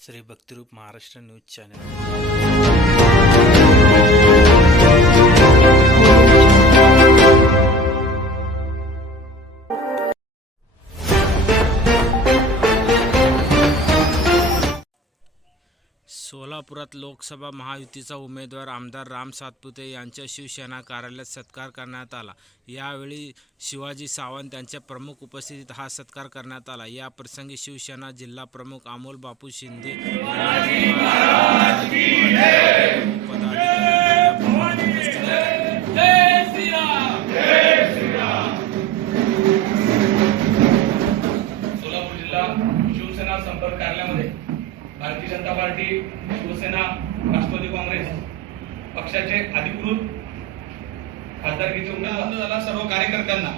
Shri Bhaktirup Maharashtra news channel. सोलापुरात लोकसभा महायुतीचा उमेदवार आमदार राम सातपुते यांच्या शिवसेना कार्यालयात सत्कार करण्यात आला. यावेळी शिवाजी सावंत यांच्या प्रमुख उपस्थितीत हा सत्कार करण्यात आला. या प्रसंगी शिवसेना जिल्हा प्रमुख अमोल बापू शिंदे सोलापूर जिल्हा शिवसेना संपर्क कार्यालयामध्ये भारतीय जनता पार्टी शिवसेना राष्ट्रवादी काँग्रेस पक्षाचे अधिकृत खासदारकीचे उमेदवार झाला सर्व कार्यकर्त्यांना.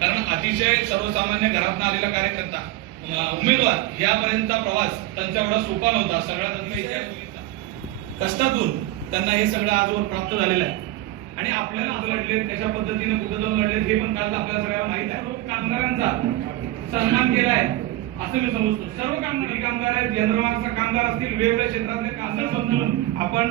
कारण अतिशय सर्वसामान्य घरातून आलेला कार्यकर्ता उमेदवार यापर्यंतचा प्रवास त्यांचा एवढा सोपा नव्हता. सगळा अतिशय इतिहास कष्टातून त्यांना हे सगळं आजवर प्राप्त झालेलं आहे. आणि आपल्याला आज लढलेत कशा पद्धतीने कुठं जाऊन लढलेत हे पण काल आपल्या सगळ्यांना माहीत आहे. कामगारांचा सन्मान आहे असं मी समजतो. सर्व कामगार हे कामगार आहेत यंत्रमागाचा कामगार असतील वेगवेगळ्या क्षेत्रातले कामगार समजून आपण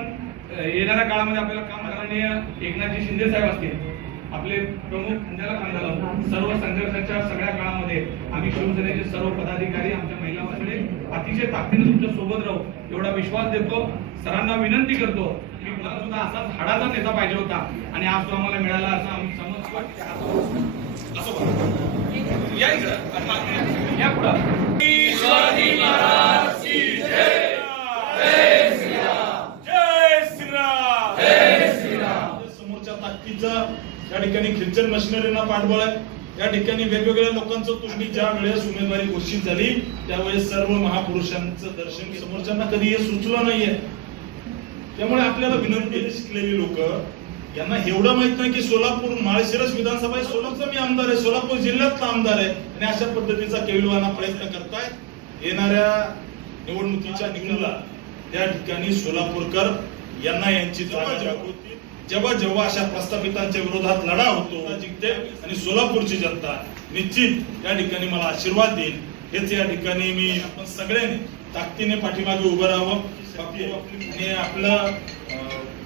येणाऱ्या काळामध्ये आपल्याला काम करणे एकनाथजी शिंदे साहेब असतील आपले प्रमुख खंडाला कामगार सर्व संघर्षाच्या सगळ्या काळामध्ये आम्ही शिवसेनेचे सर्व पदाधिकारी आमच्या महिला मंडळी अतिशय ताकदीने तुमच्यासोबत राहू एवढा विश्वास देतो. सरांना विनंती करतो की मला सुद्धा असाच हाडाचा नेता पाहिजे होता आणि आज तो आम्हाला मिळाला असं आम्ही समजतो. असं बघा. या पुढं या ठिकाणी ख्रिश्चन पाठबळ आहे या ठिकाणी वेगवेगळ्या लोकांचं तुम्ही ज्या वेळेस उमेदवारी घोषित झाली त्यावेळेस सर्व महापुरुषांचं दर्शन समोरच्यांना कधी हे सुचलं नाहीये त्यामुळे आपल्याला विनंती शिकलेली लोक यांना एवढं माहीत नाही की सोलापूर माळशिरस विधानसभा सोलापूरचा मी आमदार आहे. सोलापूर जिल्ह्यातला आमदार आहे. आणि अशा पद्धतीचा केविलवाना प्रयत्न करतायत येणाऱ्या निवडणुकीच्या निवडणुकीला त्या ठिकाणी सोलापूरकर यांना यांची जागृती जेव्हा जेव्हा अशा प्रस्थापितांच्या विरोधात लढा होतो जिंकते. आणि सोलापूरची जनता निश्चित या ठिकाणी मला आशीर्वाद देईल. हेच या ठिकाणी मी आपण सगळ्यांनी ताकदीने पाठीमागे उभं राहावं. आणि आपलं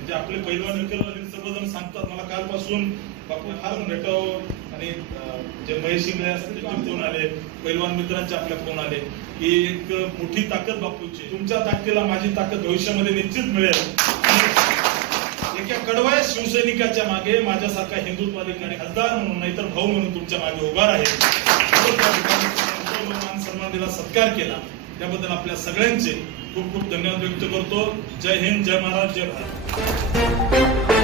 म्हणजे आपले पैलवान विकेलवान सर्वजण सांगतात मला कालपासून बापू फार भेटावं. आणि जे महेश शिंगळे असतील ते फोन आले. पैलवान मित्रांचे आपल्या फोन आले. की एक मोठी ताकद बापूची. तुमच्या ताकदीला माझी ताकद भविष्यामध्ये निश्चित मिळेल. एका कडवाया शिवसैनिकाच्या मागे माझ्यासारखा हिंदुत्वादी आणि खासदार म्हणून नाहीतर भाऊ म्हणून तुमच्या मागे उभा राहील. सन्मान दिला सत्कार केला. त्याबद्दल आपल्या सगळ्यांचे खूप खूप धन्यवाद व्यक्त करतो. जय हिंद जय महाराज जय भारत.